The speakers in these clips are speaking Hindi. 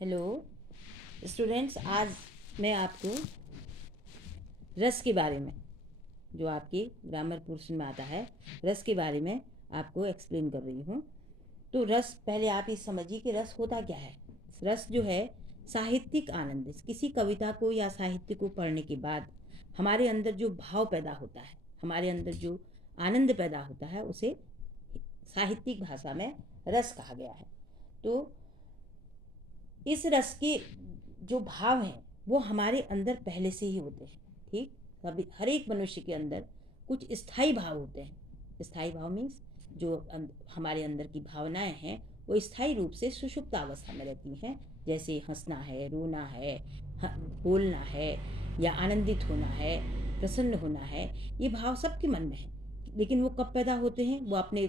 हेलो स्टूडेंट्स, आज मैं आपको रस के बारे में, जो आपके ग्रामर पोर्शन में आता है, रस के बारे में आपको एक्सप्लेन कर रही हूँ। तो रस, पहले आप ये समझिए कि रस होता क्या है। रस जो है साहित्यिक आनंद। किसी कविता को या साहित्य को पढ़ने के बाद हमारे अंदर जो भाव पैदा होता है, हमारे अंदर जो आनंद पैदा होता है, उसे साहित्यिक भाषा में रस कहा गया है। तो इस रस के जो भाव हैं वो हमारे अंदर पहले से ही होते हैं। ठीक, सभी, हर एक मनुष्य के अंदर कुछ स्थायी भाव होते हैं। स्थायी भाव मीन्स जो हमारे अंदर की भावनाएं हैं वो स्थायी रूप से सुषुप्त अवस्था में रहती हैं। जैसे हंसना है, रोना है, बोलना है, या आनंदित होना है, प्रसन्न होना है, ये भाव सबके मन में है। लेकिन वो कब पैदा होते हैं? वो अपने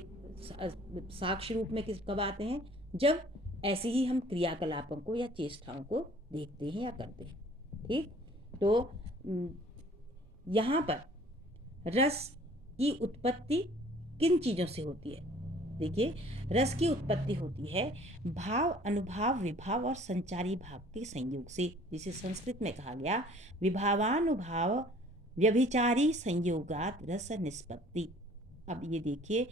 साक्ष्य रूप में कब आते हैं? जब ऐसे ही हम क्रियाकलापों को या चेष्टाओं को देखते हैं या करते हैं। ठीक, तो यहाँ पर रस की उत्पत्ति किन चीज़ों से होती है? देखिए, रस की उत्पत्ति होती है भाव, अनुभाव, विभाव और संचारी भाव के संयोग से, जिसे संस्कृत में कहा गया विभावानुभाव व्यभिचारी संयोगात रस निष्पत्ति। अब ये देखिए,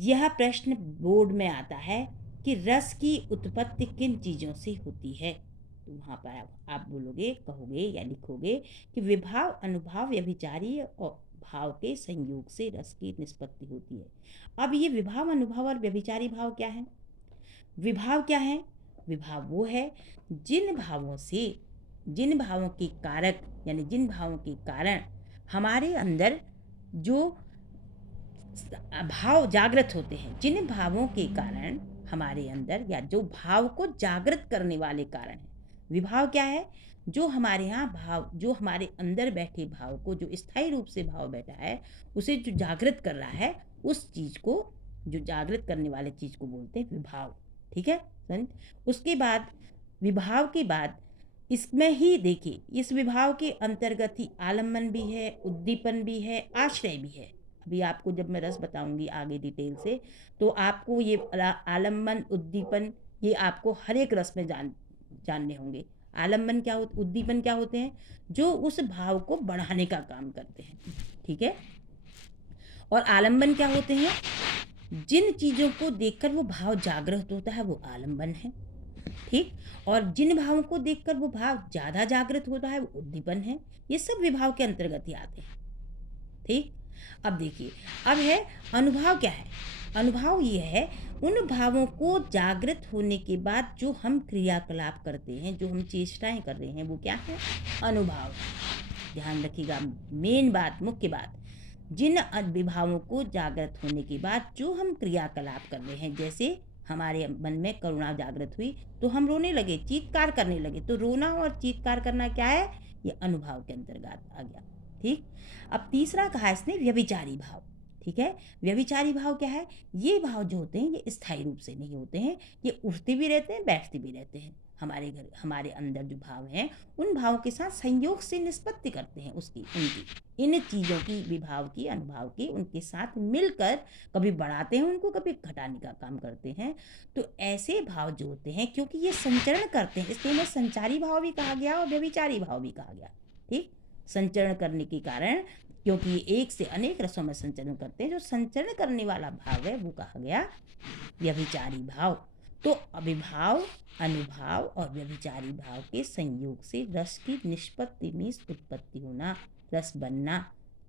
यह प्रश्न बोर्ड में आता है कि रस की उत्पत्ति किन चीज़ों से होती है। तो वहाँ पर आप बोलोगे, कहोगे या लिखोगे कि विभाव, अनुभाव, व्यभिचारी और भाव के संयोग से रस की निष्पत्ति होती है। अब ये विभाव, अनुभाव और व्यभिचारी भाव क्या है? विभाव क्या है? विभाव वो है जिन भावों से, जिन भावों के कारक यानी जिन भावों के कारण हमारे अंदर जो भाव जागृत होते हैं, जिन भावों के कारण हमारे अंदर, या जो भाव को जागृत करने वाले कारण हैं। विभाव क्या है? जो हमारे यहाँ भाव, जो हमारे अंदर बैठे भाव को, जो स्थायी रूप से भाव बैठा है, उसे जो जागृत कर रहा है, उस चीज़ को, जो जागृत करने वाले चीज़ को बोलते हैं विभाव। ठीक है। उसके बाद, विभाव के बाद इसमें ही देखिए, इस विभाव के अंतर्गत ही आलम्बन भी है, उद्दीपन भी है, आश्रय भी है। अभी आपको जब मैं रस बताऊंगी आगे डिटेल से, तो आपको ये आलम्बन, उद्दीपन, ये आपको हर एक रस में जानने होंगे। आलम्बन क्या होते, उद्दीपन क्या होते हैं? जो उस भाव को बढ़ाने का काम करते हैं। ठीक है। और आलम्बन क्या होते हैं? जिन चीज़ों को देखकर वो भाव जागृत होता है, वो आलम्बन है। ठीक, और जिन भावों को देखकर वो भाव ज़्यादा जागृत होता है, वो उद्दीपन है। ये सब विभाव के अंतर्गत ही आते हैं। ठीक, अब देखिए, अब है अनुभाव। क्या है अनुभव? ये है उन भावों को जागृत होने के बाद जो हम क्रियाकलाप करते हैं, जो हम चेष्टाएं कर रहे हैं, वो क्या है? अनुभाव। ध्यान रखिएगा, मेन बात, मुख्य बात, जिन विभावों को जागृत होने के बाद जो हम क्रियाकलाप कर रहे हैं, जैसे हमारे मन में करुणा जागृत हुई तो हम रोने लगे, चीत्कार करने लगे, तो रोना और चीत्कार करना क्या है? ये अनुभाव के अंतर्गत आ गया। ठीक, अब तीसरा कहा इसने व्यभिचारी भाव। ठीक है, व्यभिचारी भाव क्या है? ये भाव जो होते हैं ये स्थायी रूप से नहीं होते हैं, ये उठते भी रहते हैं, बैठते भी रहते हैं। हमारे घर, हमारे अंदर जो भाव हैं, उन भावों के साथ संयोग से निष्पत्ति करते हैं उसकी, उनकी, इन चीज़ों की, विभाव की, अनुभाव की, उनके साथ मिलकर कभी बढ़ाते हैं उनको, कभी घटाने का काम करते हैं। तो ऐसे भाव जो होते हैं, क्योंकि ये संचरण करते हैं, इसलिए इन्हें संचारी भाव भी कहा गया और व्यभिचारी भाव भी कहा गया। ठीक, संचरण करने के कारण, क्योंकि ये एक से अनेक रसों में संचरण करते हैं, जो संचरण करने वाला भाव है वो कहा गया व्यभिचारी भाव। तो अभिभाव, अनुभाव और व्यभिचारी भाव के संयोग से रस की निष्पत्ति में उत्पत्ति होना, रस बनना,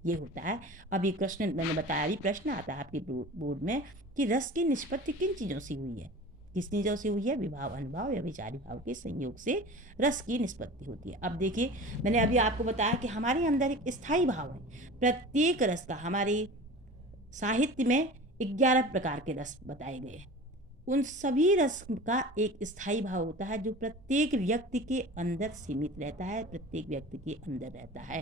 ये होता है। अब ये प्रश्न मैंने बताया, अभी प्रश्न आता है आपके बोर्ड में कि रस की निष्पत्ति किन चीज़ों से हुई है? किस चीज़ों से हुई है? विभाव, अनुभाव, व्यभिचारी भाव के संयोग से रस की निष्पत्ति होती है। अब देखिए, मैंने अभी आपको बताया कि हमारे अंदर एक स्थायी भाव है। प्रत्येक रस का, हमारे साहित्य में 11 प्रकार के रस बताए गए हैं। उन सभी रस का एक स्थायी भाव होता है, जो प्रत्येक व्यक्ति के अंदर सीमित रहता है, प्रत्येक व्यक्ति के अंदर रहता है।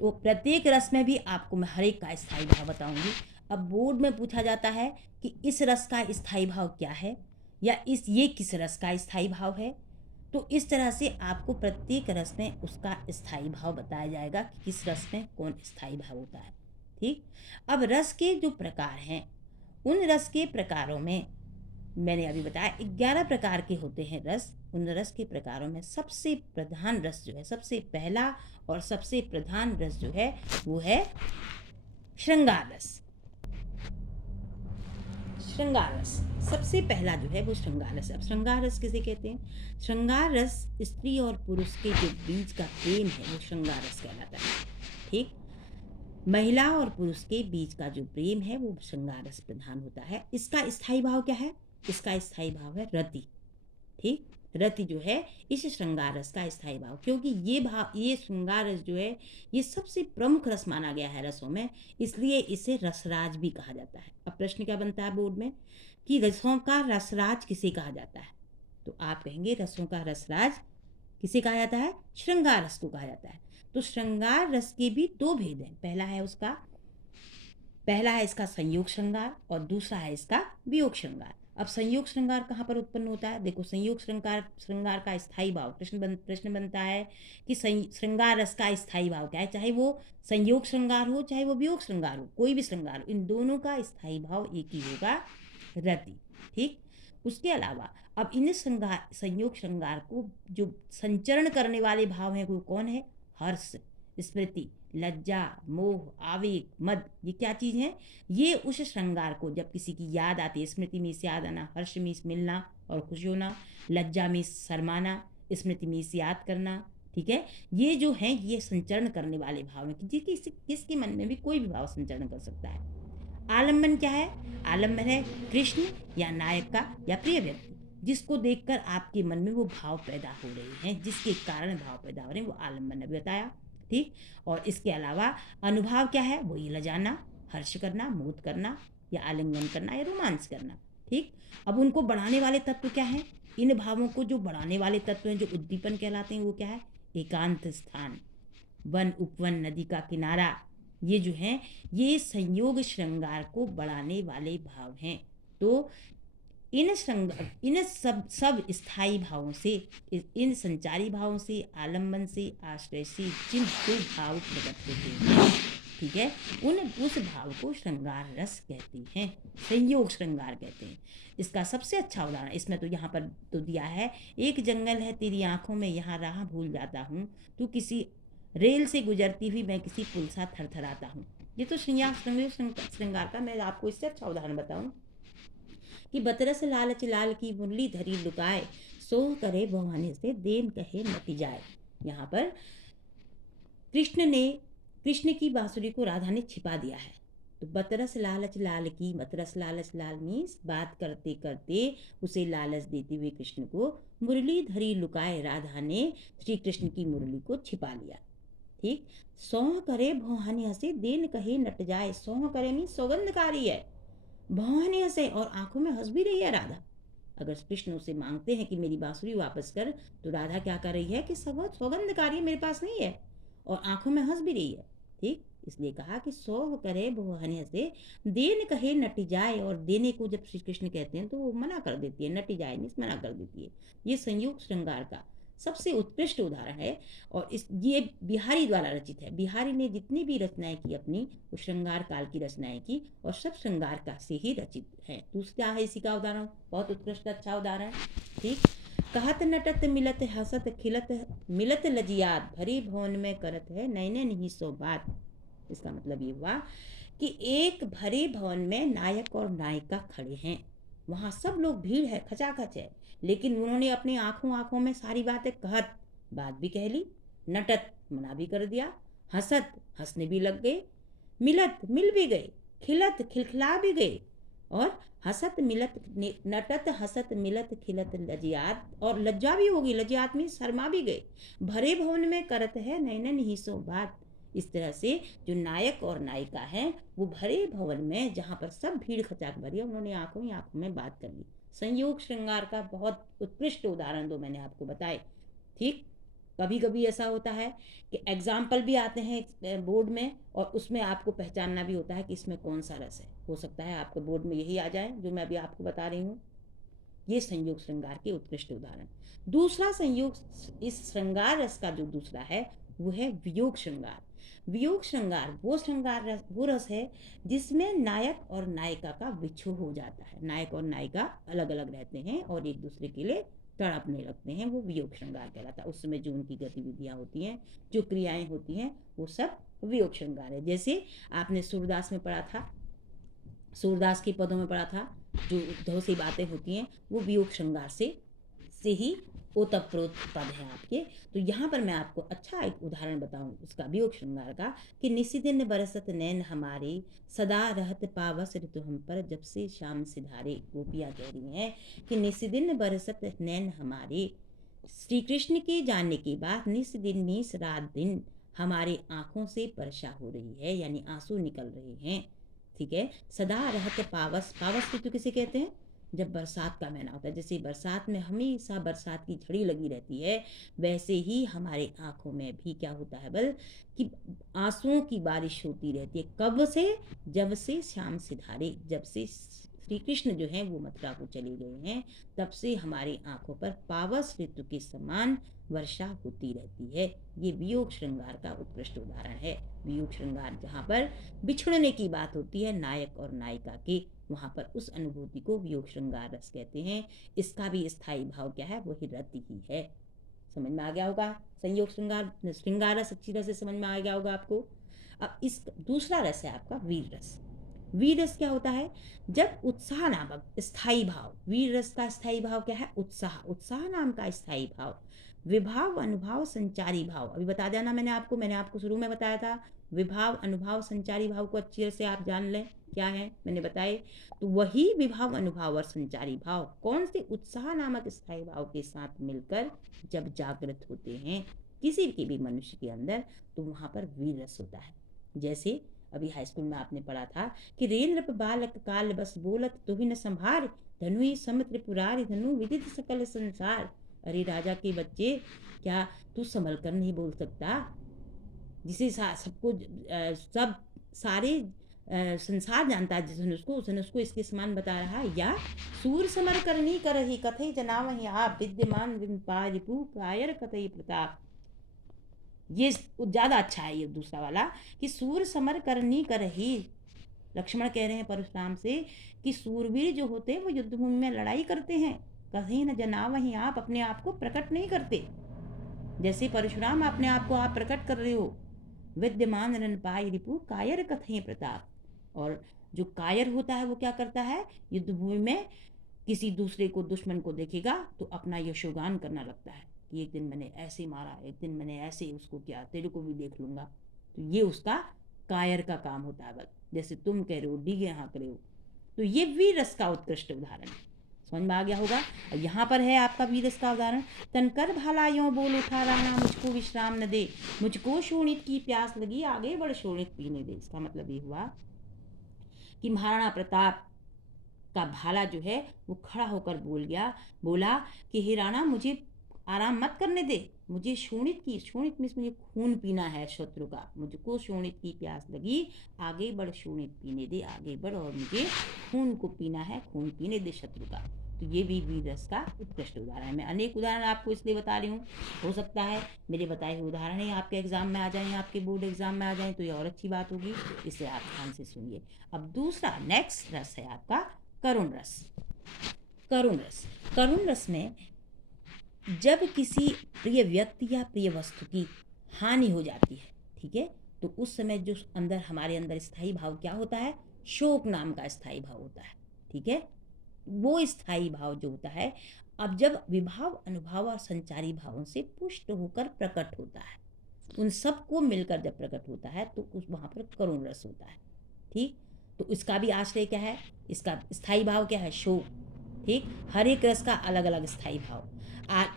तो प्रत्येक रस में भी आपको मैं हर एक का स्थायी भाव बताऊंगी। अब बोर्ड में पूछा जाता है कि इस रस का स्थायी भाव क्या है, या ये किस रस का स्थायी भाव है। तो इस तरह से आपको प्रत्येक रस में उसका स्थायी भाव बताया जाएगा कि किस रस में कौन स्थायी भाव होता है। ठीक, अब रस के जो प्रकार हैं, उन रस के प्रकारों में मैंने अभी बताया 11 प्रकार के होते हैं रस। उन रस के प्रकारों में सबसे प्रधान रस जो है, सबसे पहला और सबसे प्रधान रस जो है वो है श्रृंगार रस। श्रृंगार रस सबसे पहला जो है वो श्रृंगार रस। अब श्रृंगार रस किसे कहते हैं? श्रृंगार रस स्त्री और पुरुष के जो बीच का प्रेम है वो श्रृंगार रस कहलाता है। ठीक, महिला और पुरुष के बीच का जो प्रेम है वो श्रृंगार रस प्रधान होता है। इसका स्थायी भाव क्या है? इसका स्थायी भाव है रति। ठीक, रति जो है इस श्रृंगार रस का स्थायी भाव, क्योंकि ये श्रृंगार रस जो है ये सबसे प्रमुख रस माना गया है रसों में, इसलिए इसे रसराज भी कहा जाता है। अब प्रश्न क्या बनता है बोर्ड में कि रसों का रसराज किसे कहा जाता है? तो आप कहेंगे रसों का रसराज किसे कहा जाता है? श्रृंगार रस को कहा जाता है। तो श्रृंगार रस के भी दो भेद हैं। पहला है इसका संयोग श्रृंगार और दूसरा है इसका वियोग श्रृंगार। अब संयोग श्रृंगार कहाँ पर उत्पन्न होता है? देखो, संयोग श्रृंगार का स्थायी भाव, प्रश्न बनता है कि श्रृंगार रस का स्थायी भाव क्या है, चाहे वो संयोग श्रृंगार हो चाहे वो वियोग श्रृंगार हो, कोई भी श्रृंगार हो, इन दोनों का स्थायी भाव एक ही होगा, रति। ठीक, उसके अलावा अब इन संयोग श्रृंगार को जो संचरण करने वाले भाव हैं वो कौन है? हर्ष, स्मृति, लज्जा, मोह, आवेग, मद, ये क्या चीज़ है? ये उस श्रृंगार को जब किसी की याद आती है, स्मृति में से याद आना, हर्ष में मिलना और खुश होना, लज्जा में शर्माना, स्मृति में से याद करना, ठीक है, ये जो हैं ये संचरण करने वाले भाव हैं कि किसके मन में भी कोई भी भाव संचरण कर सकता है। आलम्बन क्या है? आलम्बन है कृष्ण या नायक का या प्रिय व्यक्ति, जिसको देखकर आपके मन में वो भाव पैदा हो रहे हैं, जिसके कारण भाव पैदा हो रहे हैं, वो आलम्बन अभी बताया। ठीक, और इसके अलावा अनुभाव क्या है? वो ये लजाना, हर्ष करना, मोद करना या आलिंगन करना या रोमांस करना। ठीक, अब उनको बढ़ाने वाले तत्व क्या हैं? इन भावों को जो बढ़ाने वाले तत्व हैं, जो उद्दीपन कहलाते हैं, वो क्या है? एकांत स्थान, वन उपवन, नदी का किनारा, ये जो हैं ये संयोग श्रृंगार को बढ़ाने वाले भाव हैं। तो इन सब स्थायी भावों से, इन संचारी भावों से, आलम्बन से, आश्रय से जिन दो भाव प्रकट होते हैं, ठीक है, उस भाव को श्रृंगार रस कहते हैं, संयोग श्रृंगार कहते हैं। इसका सबसे अच्छा उदाहरण इसमें तो यहाँ पर तो दिया है, एक जंगल है तेरी आंखों में, यहाँ राह भूल जाता हूँ, तू किसी रेल से गुजरती हुई, मैं किसी पुल सा थरथराता हूँ। ये तो श्रृंगार का, मैं आपको इससे अच्छा उदाहरण बताऊँ कि बतरस लालच लाल की मुरली धरी लुकाए, सोह करे भवानी से देन कहे नटी जाए। यहाँ पर कृष्ण की बांसुरी को राधा ने छिपा दिया है। तो बतरस लालच लाल की, बतरस लालच लाल मीन्स बात करते करते उसे लालच देते हुए कृष्ण को मुरली धरी लुकाए, राधा ने श्री कृष्ण की मुरली को छिपा लिया। ठीक, सौह करे भवानी हंसे देन कहे नट जाए। सौह करे मीन्स सौगंधकारी है, भवानी हंसे और आंखों में हंस भी रही है राधा। अगर कृष्ण उसे मांगते हैं कि मेरी बांसुरी वापस कर, तो राधा क्या कर रही है कि सौगंधकारी मेरे पास नहीं है और आंखों में हंस भी रही है। ठीक, इसलिए कहा कि सौह करे भवानी हंसे देन कहे नटी जाए, और देने को जब श्री कृष्ण कहते हैं तो वो मना कर देती है, नटी जाए मीन्स मना कर देती है। ये संयोग श्रृंगार का सबसे उत्कृष्ट उदाहरण है और ये बिहारी द्वारा रचित है। बिहारी ने जितनी भी रचनाएं की अपनी, वो श्रृंगार काल की रचनाएं की और सब श्रृंगार का से ही रचित है। दूसरा है इसी का उदाहरण, बहुत उत्कृष्ट अच्छा उदाहरण। ठीक, कहत नटत मिलत हसत खिलत मिलत लजियात, भरी भवन में करत है नैने नहीं सो बात। इसका मतलब ये हुआ कि एक भरे भवन में नायक और नायिका खड़े हैं, वहाँ सब लोग, भीड़ है, खचाखच है, लेकिन उन्होंने अपनी आंखों में सारी बातें कहत, बात भी कह ली, नटत मना भी कर दिया, हंसत हंसने भी लग गए, मिलत मिल भी गए, खिलत खिलखिला भी गए, और हसत मिलत नटत हसत मिलत खिलत लजियात, और लज्जा भी होगी, लजियात में शर्मा भी गए, भरे भवन में करत है नैनन ही सो बात। इस तरह से जो नायक और नायिका हैं वो भरे भवन में, जहाँ पर सब भीड़ खचाक भरी है, उन्होंने आंखों में बात कर ली। संयोग श्रृंगार का बहुत उत्कृष्ट उदाहरण दो मैंने आपको बताए। ठीक, कभी कभी ऐसा होता है कि एग्जाम्पल भी आते हैं बोर्ड में, और उसमें आपको पहचानना भी होता है कि इसमें कौन सा रस है। हो सकता है आपको बोर्ड में यही आ जाए जो मैं अभी आपको बता रही हूँ। ये संयोग श्रृंगार के उत्कृष्ट उदाहरण। दूसरा संयोग, इस श्रृंगार रस का जो दूसरा है वो है वियोग श्रृंगार। वियोग श्रृंगार वो रस है जिसमें नायक और नायिका का विच्छो हो जाता है। नायक और नायिका अलग अलग रहते हैं और एक दूसरे के लिए तड़पने लगते हैं, वो वियोग श्रृंगार कहलाता है। उस समय जो उनकी गतिविधियां होती हैं, जो क्रियाएं होती हैं, वो सब वियोग श्रृंगार है। जैसे आपने सूरदास में पढ़ा था, सूरदास के पदों में पढ़ा था, जो उद्धव से बातें होती हैं वो वियोग श्रृंगार से ही ओतप्रोत पद हैं आपके। तो यहाँ पर मैं आपको अच्छा एक उदाहरण बताऊं उसका वियोग श्रृंगार का, कि निशिदिन बरसत नैन हमारे, सदा रहत पावस ऋतु हम पर, जब से शाम सिधारे। गोपियाँ कह रही हैं कि निशिदिन बरसत नैन हमारे, श्री कृष्ण के जाने के बाद निस दिन निस रात दिन हमारे आंखों से वर्षा हो रही है, यानी आंसू निकल रहे हैं। ठीक है। सदा रहत पावस, पावस ऋतु किसे कहते हैं? जब बरसात का महीना होता है। जैसे बरसात में हमेशा बरसात की झड़ी लगी रहती है, वैसे ही हमारे आंखों में भी क्या होता है बल, कि आंसुओं की बारिश होती रहती है। कब से? जब से श्याम सिधारे, जब से श्री कृष्ण जो हैं वो मथुरा को चले गए हैं, तब से हमारी आंखों पर पावस ऋतु के समान वर्षा होती रहती है। ये वियोग श्रृंगार का उत्कृष्ट उदाहरण है। वियोग श्रृंगार जहाँ पर बिछुड़ने की बात होती है नायक और नायिका के, वहाँ पर उस अनुभूति को वियोग श्रृंगार रस कहते हैं। इसका भी स्थायी भाव क्या है? वही रति ही है। समझ में आ गया होगा? संयोग श्रृंगार रस अच्छी तरह से समझ में आ गया होगा आपको। अब इस दूसरा रस है आपका वीर रस। वीर रस क्या होता है? जब उत्साह नामक स्थायी भाव, वीर रस का स्थायी भाव क्या है? उत्साह। उत्साह नाम का स्थायी भाव, विभाव अनुभाव संचारी भाव। अभी बता दिया ना मैंने आपको शुरू में बताया था, विभाव अनुभाव संचारी भाव को अच्छी तरह से आप जान लें क्या है, मैंने बताए। तो वही विभाव अनुभाव और संचारी भाव कौन से? उत्साह नामक स्थायी भाव के साथ मिलकर जब जागृत होते हैं किसी के भी मनुष्य के अंदर, तो वहां पर वीर रस होता है। जैसे अभी हाई स्कूल में आपने पढ़ा था कि रेन्द्र बालक काल बस बोलत तुहि न संभार, धनु सम त्रिपुरारि धनु विदित सकल संसार। अरे राजा के बच्चे, क्या तू संभल कर नहीं बोल सकता? जिसे सबको सब सारे संसार जानता है, जिसने उसको इसके समान बता रहा है। या सूर समर करनी करही कथे जना वही आप, विद्यमान रिपु कायर कथई प्रताप। ये ज़्यादा अच्छा है ये दूसरा वाला, कि सूर समर करनी करही। लक्ष्मण कह रहे हैं परशुराम से कि सूरवीर जो होते हैं वो युद्ध भूमि में लड़ाई करते हैं, कहीं न जना वहीं आप, अपने आप को प्रकट नहीं करते। जैसे परशुराम अपने आप को आप प्रकट कर रहे हो। विद्यमान रन पाई रिपु कायर कथें प्रताप। और जो कायर होता है वो क्या करता है? युद्ध भूमि में किसी दूसरे को, दुश्मन को देखेगा तो अपना यशोगान करना लगता है कि एक दिन मैंने ऐसे मारा, एक दिन मैंने ऐसे उसको किया, तेरे को भी देख लूंगा। तो ये उसका कायर का काम होता है। बल जैसे तुम कह रहे हो, डीगे हाँक रहे हो। तो ये वीर रस का उत्कृष्ट उदाहरण है। समझ में आ गया होगा। और यहाँ पर है आपका वीर रस का उदाहरण, तनकर भाला यों बोल उठा राणा, मुझको विश्राम न दे, मुझको शोणित की प्यास लगी, आगे बढ़ शोणित पीने दे। इसका मतलब ये हुआ कि महाराणा प्रताप का भाला जो है वो खड़ा होकर बोला कि हे राणा, मुझे आराम मत करने दे, मुझे शोणित में मुझे खून पीना है शत्रु का, मुझको शोणित की प्यास लगी, आगे बढ़ शोणित पीने दे, आगे बढ़ और मुझे खून को पीना है, खून पीने दे शत्रु का। तो ये भी वीर रस का उत्कृष्ट उदाहरण है। मैं अनेक उदाहरण आपको इसलिए बता रही हूँ, हो सकता है मेरे बताए हुए उदाहरण ही आपके एग्जाम में आ जाएं, आपके बोर्ड एग्जाम में आ जाएं, तो ये और अच्छी बात होगी। इसे आप ध्यान से सुनिए। अब दूसरा नेक्स्ट रस है आपका करुण रस। करुण रस में जब किसी प्रिय व्यक्ति या प्रिय वस्तु की हानि हो जाती है, ठीक है, तो उस समय जो हमारे अंदर स्थायी भाव क्या होता है? शोक नाम का स्थायी भाव होता है। ठीक है। वो स्थायी भाव जो होता है, अब जब विभाव अनुभाव और संचारी भावों से पुष्ट होकर प्रकट होता है, उन सबको मिलकर जब प्रकट होता है, तो उस वहाँ पर करुण रस होता है। ठीक। तो इसका भी आश्रय क्या है? इसका स्थायी भाव क्या है? शोक। ठीक। हर एक रस का अलग अलग स्थायी भाव।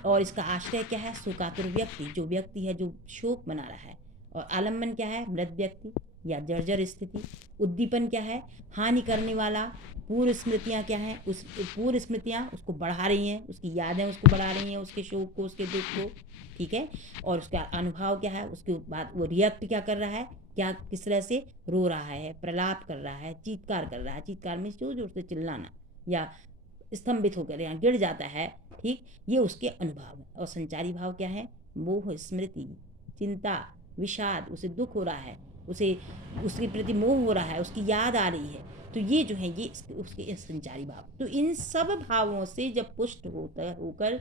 और इसका आश्रय क्या है? शोकातुर व्यक्ति, जो व्यक्ति है जो शोक मना रहा है। और आलम्बन क्या है? मृत व्यक्ति या जर्जर स्थिति। उद्दीपन क्या है? हानि करने वाला। पूर्व स्मृतियाँ क्या हैं? उस पूर्व स्मृतियाँ उसको बढ़ा रही हैं, उसकी यादें उसको बढ़ा रही हैं, उसके शोक को, उसके दुख को। ठीक है। और उसका अनुभव क्या है? उसके बाद वो रिएक्ट क्या कर रहा है, क्या किस तरह से रो रहा है, प्रलाप कर रहा है, चीत्कार कर रहा है। चीत्कार में जोर जोर से चिल्लाना या स्तंभित होकर यहाँ गिर जाता है। ठीक। ये उसके अनुभव है। और संचारी भाव क्या है? मोह, स्मृति, चिंता, विषाद, उसे दुख हो रहा है, उसे उसके प्रति मोह हो रहा है, उसकी याद आ रही है, तो ये जो है ये उसके संचारी भाव। तो इन सब भावों से जब पुष्ट होकर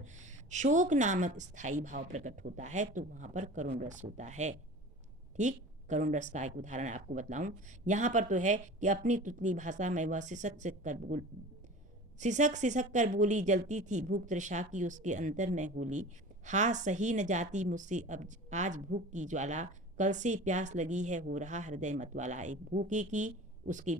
शोक नामक स्थायी भाव प्रकट होता है तो वहां पर करुण रस होता है। ठीक, करुण रस का एक उदाहरण आपको बतलाऊं, यहाँ पर तो है कि अपनी तुतली भाषा में वह सिसक सिसक कर बोली, जलती थी भूख तृषा की उसके अंतर में होली, हाँ सही न जाती मुझसे अब आज भूख की ज्वाला, कल से प्यास लगी है हो रहा हृदय मतवाला। एक भूखे की उसके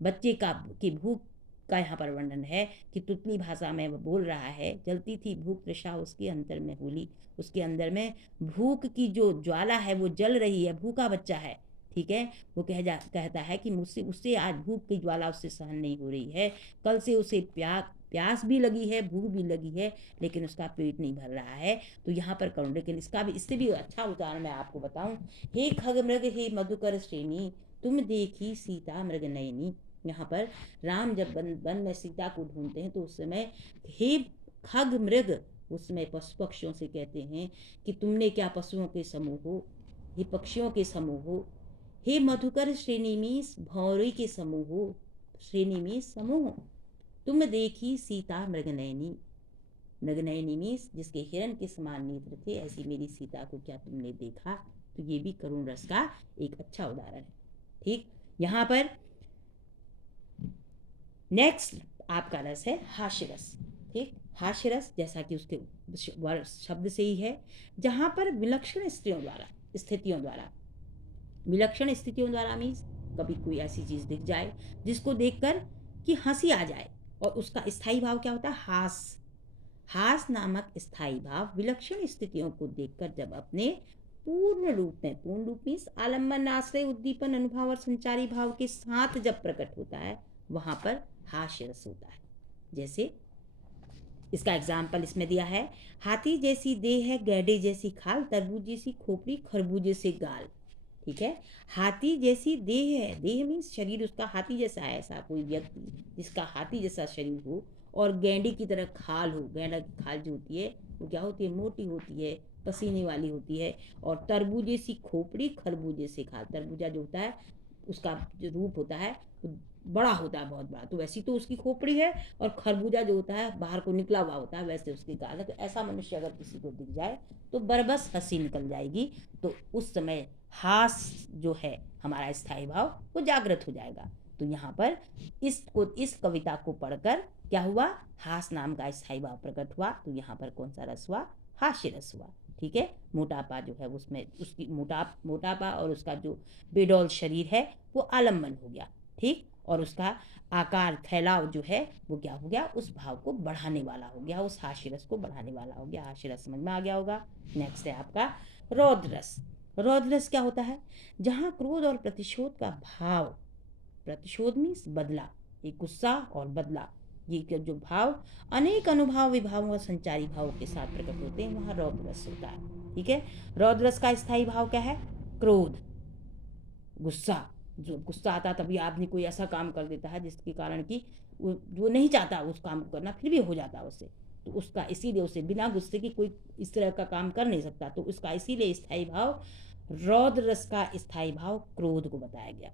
बच्चे का की भूख का यहाँ पर वर्णन है कि तुतली भाषा में वो बोल रहा है, जलती थी भूख तृषा उसके अंतर में होली, उसके अंदर में भूख की जो ज्वाला है वो जल रही है, भूखा बच्चा है। ठीक है, वो कहता है कि मुझसे उससे आज भूख की ज्वाला उससे सहन नहीं हो रही है, कल से उसे प्यास भी लगी है, भूख भी लगी है, लेकिन उसका पेट नहीं भर रहा है। तो यहाँ पर करुण, लेकिन इससे भी अच्छा उदाहरण मैं आपको बताऊं, हे खग मृग हे मधुकर श्रेणी, तुम देखी सीता मृग नयनी। यहाँ पर राम जब वन में सीता को ढूंढते हैं तो उस समय हे खग मृग, उसमें पशु पक्षियों से कहते हैं कि तुमने क्या पशुओं के समूह हो, हे पक्षियों के समूह हो, हे मधुकर श्रेणी में भौरी के समूह हो, श्रेणी में समूह, तुम देखी सीता मृगनयनी, मृगनयनी मीन्स जिसके हिरण के समान नेत्र थे, ऐसी मेरी सीता को क्या तुमने देखा। तो ये भी करुण रस का एक अच्छा उदाहरण है। ठीक, यहाँ पर नेक्स्ट आपका रस है हास्य रस। ठीक, हास्य रस जैसा कि उसके शब्द से ही है, जहाँ पर विलक्षण स्थितियों द्वारा विलक्षण स्थितियों द्वारा मीन्स कभी कोई ऐसी चीज दिख जाए जिसको देखकर कि हंसी आ जाए, और उसका स्थायी भाव क्या होता है, हास नामक स्थायी भाव विलक्षण स्थितियों को देखकर जब अपने पूर्ण रूप मीन्स आलम्बन आश्रय उद्दीपन अनुभव और संचारी भाव के साथ जब प्रकट होता है वहां पर हास्य रस होता है। जैसे इसका एग्जाम्पल इसमें दिया है, हाथी जैसी देह है गैडे जैसी खाल, तरबूज जैसी खोपड़ी खरबूजे से गाल। ठीक है, हाथी जैसी देह है, देह मीन्स शरीर उसका हाथी जैसा है, ऐसा कोई व्यक्ति जिसका हाथी जैसा शरीर हो, और गेंडे की तरह खाल हो। गेंडा की खाल जो होती है वो क्या होती है, मोटी होती है, पसीने वाली होती है। और तरबूजे सी खोपड़ी खरबूजे से खाल, तरबूजा जो होता है उसका जो रूप होता है बड़ा होता है, बहुत बड़ा, तो वैसी तो उसकी खोपड़ी है, और खरबूजा जो होता है बाहर को निकला हुआ होता है, वैसे उसकी गाल है। तो ऐसा मनुष्य अगर किसी को दिख जाए तो बरबस हंसी निकल जाएगी, तो उस समय हास जो है हमारा स्थायी भाव वो जागृत हो जाएगा। तो यहाँ पर इस कविता को पढ़कर क्या हुआ, हास नाम का स्थायी भाव प्रकट हुआ। तो यहाँ पर कौन सा रस हुआ, हास्य रस हुआ। ठीक है, मोटापा जो है उसमें उसकी मोटापा और उसका जो बेडौल शरीर है वो आलम्बन हो गया। ठीक, और उसका आकार फैलाव जो है वो क्या हो गया, उस भाव को बढ़ाने वाला हो गया, उस हास्य रस को बढ़ाने वाला हो गया। हास्य रस समझ में आ गया होगा। नेक्स्ट है आपका रौद्र रस। रौद्र रस क्या होता है, जहाँ क्रोध और प्रतिशोध का भाव, प्रतिशोध मीन्स बदला, एक गुस्सा और बदला, ये जो भाव अनेक अनुभाव विभावों और संचारी भावों के साथ प्रकट होते हैं, वहां रौद्र रस होता है। ठीक है, रौद्र रस का स्थायी भाव क्या है, क्रोध, गुस्सा। जो गुस्सा आता तभी आदमी कोई ऐसा काम कर देता है जिसके कारण कि वो नहीं चाहता उस काम को करना, फिर भी हो जाता उससे, तो उसका इसीलिए उसे बिना गुस्से के कोई इस तरह का काम कर नहीं सकता। तो उसका इसीलिए स्थायी भाव, रौद्र रस का स्थायी भाव क्रोध को बताया गया।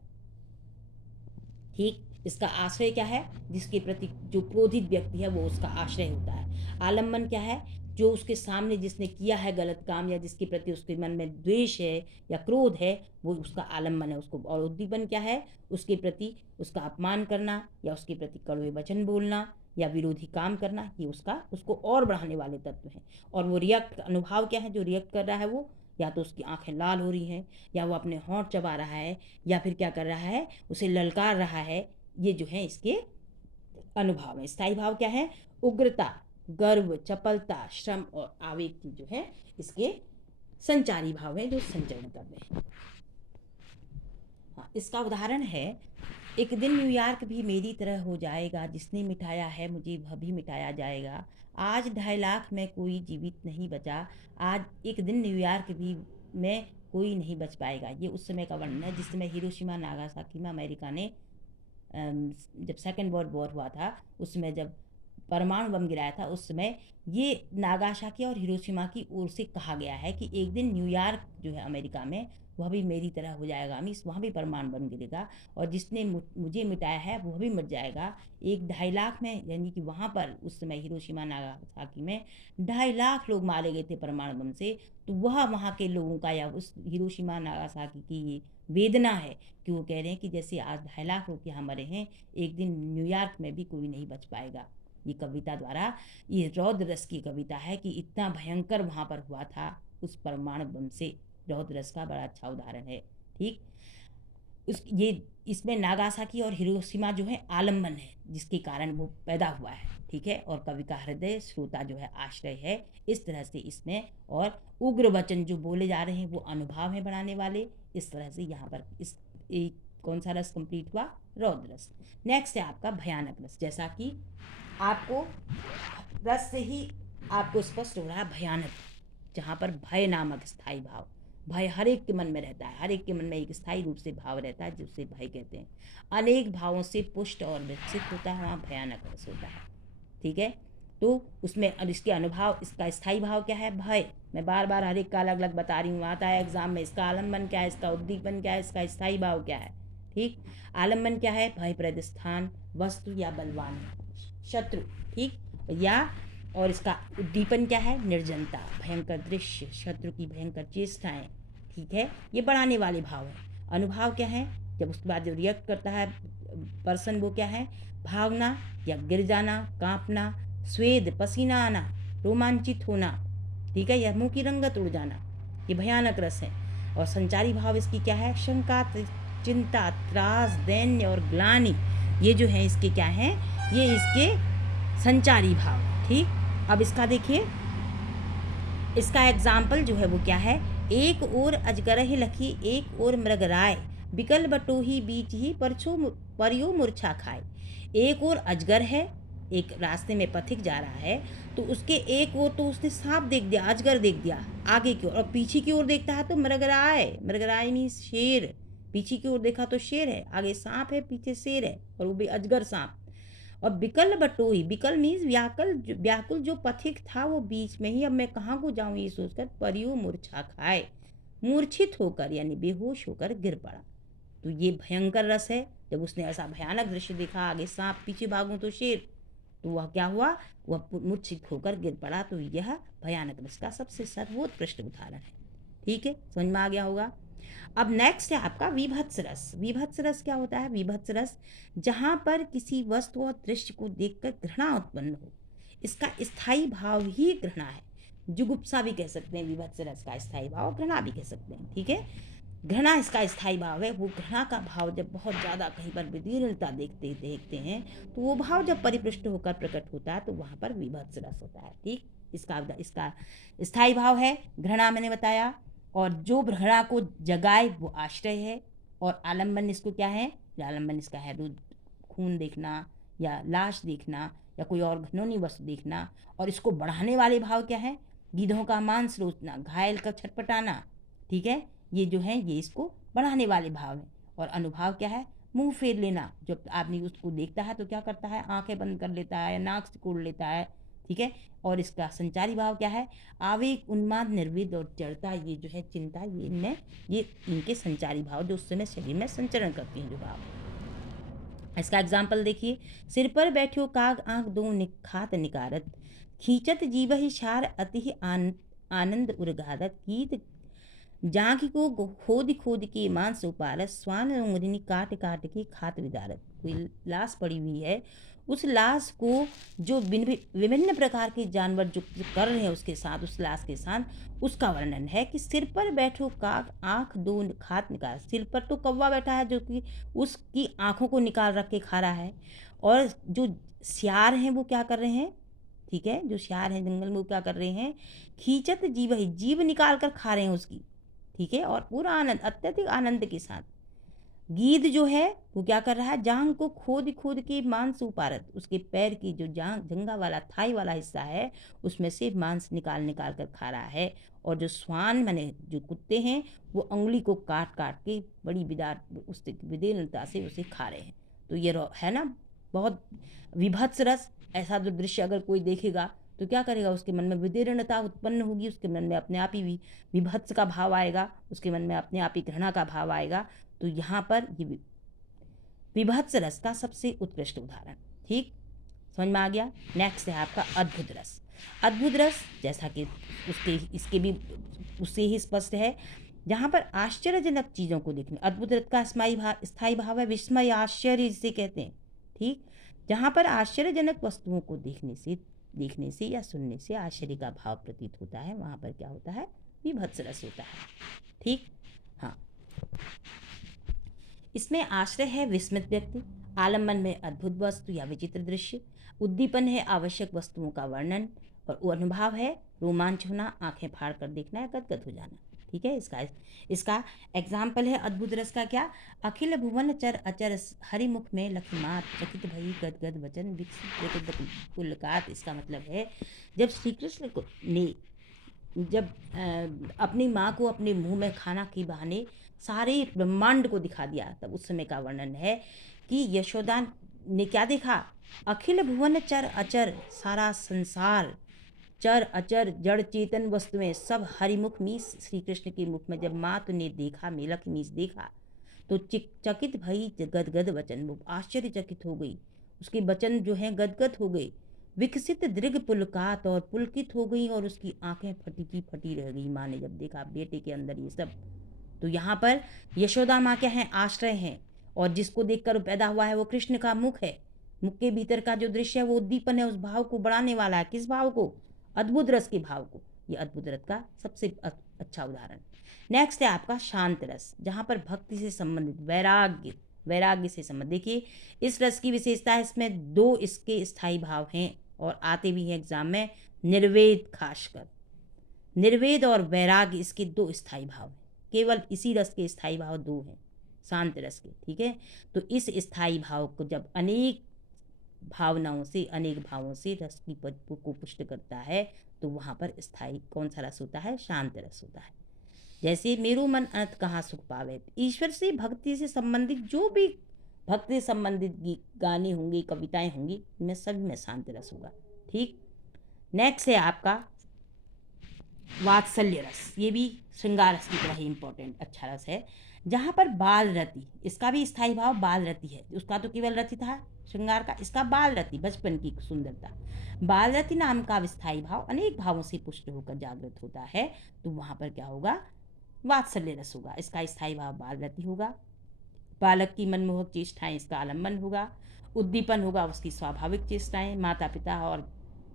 ठीक, इसका आश्रय क्या है, जिसके प्रति जो क्रोधित व्यक्ति है वो उसका आश्रय होता है। आलम्बन क्या है, जो उसके सामने जिसने किया है गलत काम, या जिसके प्रति उसके मन में द्वेष है या क्रोध है, वो उसका आलम्बन है उसको। और उद्दीपन क्या है, उसके प्रति उसका अपमान करना, या उसके प्रति कड़वे वचन बोलना, या विरोधी काम करना, ये उसको और बढ़ाने वाले तत्व हैं। और वो रिएक्ट अनुभाव क्या है, जो रिएक्ट कर रहा है वो या तो उसकी आंखें लाल हो रही हैं, या वो अपने होंठ चबा रहा है, या फिर क्या कर रहा है, उसे ललकार रहा है। ये जो है इसके अनुभाव है। स्थायी भाव क्या है, उग्रता, गर्व, चपलता, श्रम और आवेग की जो है इसके संचारी भाव है, जो संचरण कर रहे हैं। हाँ, इसका उदाहरण है, एक दिन न्यूयॉर्क भी मेरी तरह हो जाएगा, जिसने मिटाया है मुझे वह भी मिटाया जाएगा। आज 2.5 लाख में कोई जीवित नहीं बचा, आज एक दिन न्यूयॉर्क भी में कोई नहीं बच पाएगा। ये उस समय का वर्णन है जिस समय हिरोशिमा नागासाकी में अमेरिका ने जब सेकेंड वर्ल्ड वॉर हुआ था, उसमें जब परमाणु बम गिराया था उस समय ये नागासाकी और हिरोशिमा की ओर से कहा गया है कि एक दिन न्यूयॉर्क जो है अमेरिका में, वह भी मेरी तरह हो जाएगा, मीन्स वहाँ भी परमाणु बम गिरेगा और जिसने मुझे मिटाया है वह भी मिट जाएगा। 1-2.5 लाख में, यानी कि वहाँ पर उस समय हिरोशिमा नागासाकी में 2.5 लाख लोग मारे गए थे परमाणु बम से। तो वह वहाँ के लोगों का या उस हिरोशिमा नागासाकी की ये वेदना है कि वो कह रहे हैं कि जैसे आज 2.5 लाख लोग यहाँ मरे हैं, एक दिन न्यूयॉर्क में भी कोई नहीं बच पाएगा। ये कविता द्वारा, ये रौद्र रस की कविता है कि इतना भयंकर वहाँ पर हुआ था उस परमाणु बम से। रौद्र रस का बड़ा अच्छा उदाहरण है। ठीक, उस ये इसमें नागासाकी और हिरोशिमा जो है आलम्बन है, जिसके कारण वो पैदा हुआ है। ठीक है, और कवि का हृदय श्रोता जो है आश्रय है, इस तरह से इसमें। और उग्र वचन जो बोले जा रहे हैं वो अनुभव है बढ़ाने वाले। इस तरह से यहाँ पर इस कौन सा रस कंप्लीट हुआ? रौद्र रस। नेक्स्ट है आपका भयानक रस। जैसा कि आपको रस से ही आपको स्पष्ट हो रहा है भयानक, जहाँ पर भय नामक स्थायी भाव, भय हर एक के मन में रहता है, हर एक के मन में एक स्थायी रूप से भाव रहता है जिसे भय कहते हैं। अनेक भावों से पुष्ट और विकसित होता है, वहाँ भयानक रस होता है। ठीक है, तो उसमें अब इसके अनुभव, इसका स्थायी भाव क्या है? भय। मैं बार बार हर एक का अलग अलग बता रही हूँ, आता है एग्जाम में। इसका आलम्बन क्या है, इसका उद्दीपन क्या है, इसका स्थायी भाव क्या है? ठीक, आलम्बन क्या है? भयप्रद स्थान, वस्तु या बलवान शत्रु। ठीक, या और इसका उद्दीपन क्या है? निर्जनता, भयंकर दृश्य, शत्रु की भयंकर चेष्टाएं। ठीक है, ये बढ़ाने वाले भाव है। अनुभव क्या है? जब उसके बाद जो रिएक्ट करता है पर्सन, वो क्या है? भावना या गिर जाना, कांपना, स्वेद, पसीना आना, रोमांचित होना। ठीक है, या मुंह की रंगत उड़ जाना, ये भयानक रस है। और संचारी भाव इसकी क्या है? शंका, चिंता, त्रास, दैन्य और ग्लानि, ये जो है इसके क्या है? ये इसके संचारी भाव। ठीक, अब इसका देखिए, इसका एग्जाम्पल जो है वो क्या है? एक ओर अजगरहि लखी, एक ओर मृगराय, बिकल बटोही बीच ही परियो मूर्छा खाए। एक ओर अजगर है, एक रास्ते में पथिक जा रहा है, तो उसके एक ओर तो उसने सांप देख दिया, अजगर देख दिया आगे की ओर, और पीछे की ओर देखता है तो मृगराय, मृगराय मीन्स शेर। पीछे की ओर देखा तो शेर है, आगे सांप है, पीछे शेर है, और वो भी अजगर सांप। और बिकल बटोही, बिकल मीन्स व्याकुल जो पथिक था वो बीच में ही, अब मैं कहाँ को जाऊं ये सोचकर परियो मूर्छा खाए, मूर्छित होकर यानी बेहोश होकर गिर पड़ा। तो ये भयंकर रस है। जब उसने ऐसा भयानक दृश्य देखा, आगे सांप, पीछे भागूं तो शेर, तो वह क्या हुआ? वह मूर्छित होकर गिर पड़ा। तो यह भयानक रस का सबसे सर्वोत्कृष्ट उदाहरण है। ठीक है, समझ में आ गया होगा। अब नेक्स्ट है आपका विभत्स रस। विभत्स रस क्या होता है? विभत्स रस जहाँ पर किसी वस्तु और दृश्य को देखकर घृणा उत्पन्न हो, इसका स्थायी भाव ही घृणा है। जुगुप्सा भी कह सकते हैं विभत्स रस का स्थायी भाव, घृणा भी कह सकते हैं। ठीक है, घृणा इसका स्थायी भाव है। वो घृणा का भाव जब बहुत ज़्यादा कहीं पर विदीर्णता देखते हैं, तो वो भाव जब परिपृष्ट होकर प्रकट होता है तो वहाँ पर विभत्स रस होता है। ठीक, इसका स्थायी भाव है घृणा, मैंने बताया। और जो घृणा को जगाए वो आश्रय है। और आलम्बन इसको क्या है? आलम्बन इसका है खून देखना या लाश देखना या कोई और घिनौनी वस्तु देखना। और इसको बढ़ाने वाले भाव क्या है? गिद्धों का मांस रोचना, घायल का छटपटाना। ठीक है, ये जो है ये इसको बढ़ाने वाले भाव हैं। और अनुभाव क्या है? मुंह फेर लेना, जब आदमी उसको देखता है तो क्या करता है? आंखें बंद कर लेता है, नाक से कोड़ लेता है। ठीक है, और इसका संचारी भाव क्या है? आवेग, उन्माद, निर्विद और जड़ता, ये जो है चिंता, ये इनके संचारी भाव जो उस समय शरीर में संचरण करती हैं जो भाव। इसका एग्जाम्पल देखिए, सिर पर बैठो काग आंख दो निखात निकारत, खींचत जीव ही शार अति आनंद उर्गादत, गीत जांघ को खोद खोद के मांस उपारत, स्वान उंगनी काट काट के खात विदारत। कोई लाश पड़ी हुई है, उस लाश को जो विभिन्न प्रकार के जानवर जो कर रहे हैं उसके साथ, उस लाश के साथ, उसका वर्णन है कि सिर पर बैठो काग आंख दो खात निकाल। सिर पर तो कौवा बैठा है जो कि उसकी आंखों को निकाल रख के खा रहा है। और जो सियार हैं वो क्या कर रहे हैं? ठीक है, जो सियार हैं जंगल में वो क्या कर रहे हैं? खींचत जीव ही, जीव निकाल कर खा रहे हैं उसकी। ठीक है, और पूरा आनंद, अत्यधिक आनंद के साथ। गीध जो है वो क्या कर रहा है? जांग को खोद खोद के मांस उपारत, उसके पैर की जो जंगा वाला थाई वाला हिस्सा है उसमें से मांस निकाल निकाल कर खा रहा है। और जो स्वान माने जो कुत्ते हैं वो उंगली को काट काट के बड़ी विदीर्णता से उसे खा रहे हैं। तो ये है ना बहुत विभत्स रस। ऐसा जो दृश्य अगर कोई देखेगा तो क्या करेगा, उसके मन में विदीर्णता उत्पन्न होगी, उसके मन में अपने आप ही विभत्स का भाव आएगा, उसके मन में अपने आप ही घृणा का भाव आएगा। तो यहाँ पर ये विभत्स रस का सबसे उत्कृष्ट उदाहरण। ठीक, समझ में आ गया। नेक्स्ट है आपका अद्भुत रस। अद्भुत रस जैसा कि इसके भी उससे ही स्पष्ट है, जहाँ पर आश्चर्यजनक चीज़ों को देखने। अद्भुत रस का स्थायी भाव है विस्मय, आश्चर्य जिसे कहते हैं। ठीक, जहाँ पर आश्चर्यजनक वस्तुओं को देखने से या सुनने से आश्चर्य का भाव प्रतीत होता है, वहाँ पर क्या होता है, विभत्स रस होता है। ठीक, हाँ, इसमें आश्रय है विस्मित व्यक्ति, आलम्बन में अद्भुत वस्तु या विचित्र दृश्य, उद्दीपन है आवश्यक वस्तुओं का वर्णन, और अनुभाव है रोमांच होना, आंखें फाड़ कर देखना या गदगद हो जाना। ठीक है, इसका एग्जाम्पल है अद्भुत रस का क्या, अखिल भुवन चर अचर हरिमुख में लखमात चकित भई गदगद वचन विकसित पुलकात। इसका मतलब है जब श्री कृष्ण को ने जब अपनी माँ को अपने मुंह में खाना के बहाने सारे ब्रह्मांड को दिखा दिया, तब उस समय का वर्णन है कि यशोदा ने क्या देखा, अखिल भुवन चर अचर, सारा संसार चर अचर जड़ चेतन वस्तुएं सब हरिमुख मीस, श्री कृष्ण के मुख में जब मात ने देखा, मेलक मीस देखा, तो चकित भई गदगद वचन, वो आश्चर्यचकित हो गई, उसके वचन जो हैं गदगद हो गए, विकसित दृग पुलकात, और पुलकित हो गई, और उसकी आंखें फटी की फटी रह गई माँ ने जब देखा बेटे के अंदर ये सब। तो यहाँ पर यशोदा माँ क्या है, आश्रय हैं, और जिसको देखकर पैदा हुआ है वो कृष्ण का मुख है। मुख के भीतर का जो दृश्य है वो उद्दीपन है, उस भाव को बढ़ाने वाला है। किस भाव को, अद्भुत रस के भाव को। ये अद्भुत रस का सबसे अच्छा उदाहरण। नेक्स्ट है आपका शांत रस, जहाँ पर भक्ति से संबंधित वैराग्य से संबंधित। देखिए इस रस की विशेषता है, इसमें 2 इसके स्थायी भाव हैं और आते भी हैं एग्जाम में, निर्वेद, खासकर निर्वेद और वैराग्य, इसके 2 स्थायी भाव हैं। केवल इसी रस के स्थायी भाव 2 हैं, शांत रस के। ठीक है, तो इस स्थायी भाव को जब अनेक भावनाओं से, अनेक भावों से रस की को पुष्ट करता है, तो वहाँ पर स्थायी कौन सा रस होता है, शांत रस होता है। जैसे मेरो मन अनंत कहाँ सुख पावे, ईश्वर से भक्ति से संबंधित जो भी भक्ति से संबंधित गाने होंगे, कविताएं होंगी, इनमें सभी में शांत रस होगा। ठीक, नेक्स्ट है आपका वात्सल्य रस। ये भी श्रृंगार रस की तरह ही इंपॉर्टेंट अच्छा रस है, जहाँ पर बाल रति, इसका भी स्थायी भाव बाल रति है। उसका तो केवल रति था श्रृंगार का, इसका बाल रति, बचपन की सुंदरता। बाल रति नाम का स्थायी भाव अनेक भावों से पुष्ट होकर जागृत होता है, तो वहाँ पर क्या होगा, वात्सल्य रस होगा। इसका स्थायी भाव बाल रति होगा। बालक की मनमोहक चेष्टाएं इसका आलम्बन होगा। उद्दीपन होगा उसकी स्वाभाविक चेष्टाएं। माता पिता और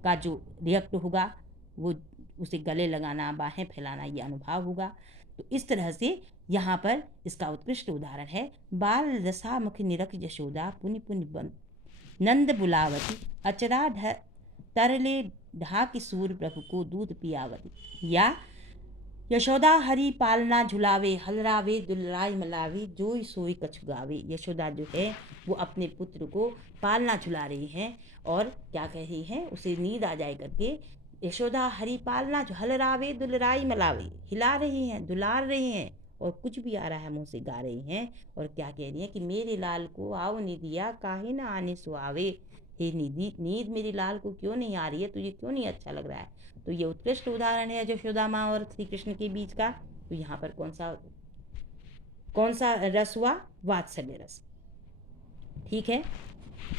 का जो रिएक्ट होगा वो उसे गले लगाना, बाहें फैलाना, ये अनुभाव होगा। तो इस तरह से यहाँ पर इसका उत्कृष्ट उदाहरण है, बाल रसा मुख निरख यशोदा, पुनि पुनि बन नंद बुलावती, अचरा तरले ढा किशोर प्रभु को दूध पियावती। या यशोदा हरि पालना झुलावे, हलरावे दुलराय मलावे, जोई सोई कछु गावे। यशोदा जो है वो अपने पुत्र को पालना झुला रही हैं, और क्या कह रही हैं, उसे नींद आ जाए करके, यशोदा हरि पालना हलरावे दुलराई मलावे, हिला रही हैं, दुलार रही हैं, और कुछ भी आ रहा है मुँह से गा रही हैं, और क्या कह रही हैं कि मेरे लाल को आओ निधिया, काहे ना आने सुहावे। हे निधि, नींद मेरी लाल को क्यों नहीं आ रही है, तुझे क्यों नहीं अच्छा लग रहा है। तो ये उत्कृष्ट उदाहरण है यशोदा माँ और श्री कृष्ण के बीच का। तो यहाँ पर कौन सा रस हुआ, वात्सल्य रस। ठीक है,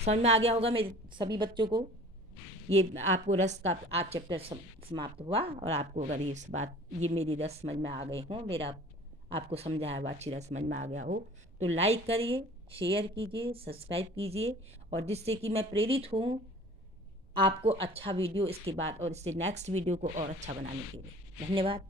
समझ में आ गया होगा मेरे सभी बच्चों को। ये आपको रस का आज चैप्टर समाप्त हुआ, और आपको अगर ये मेरी रस समझ में आ गए हों, मेरा आपको समझाया हुआ अच्छी रस समझ में आ गया हो, तो लाइक करिए, शेयर कीजिए, सब्सक्राइब कीजिए, और जिससे कि मैं प्रेरित हूँ आपको अच्छा वीडियो इसके बाद और इससे नेक्स्ट वीडियो को और अच्छा बनाने के लिए। धन्यवाद।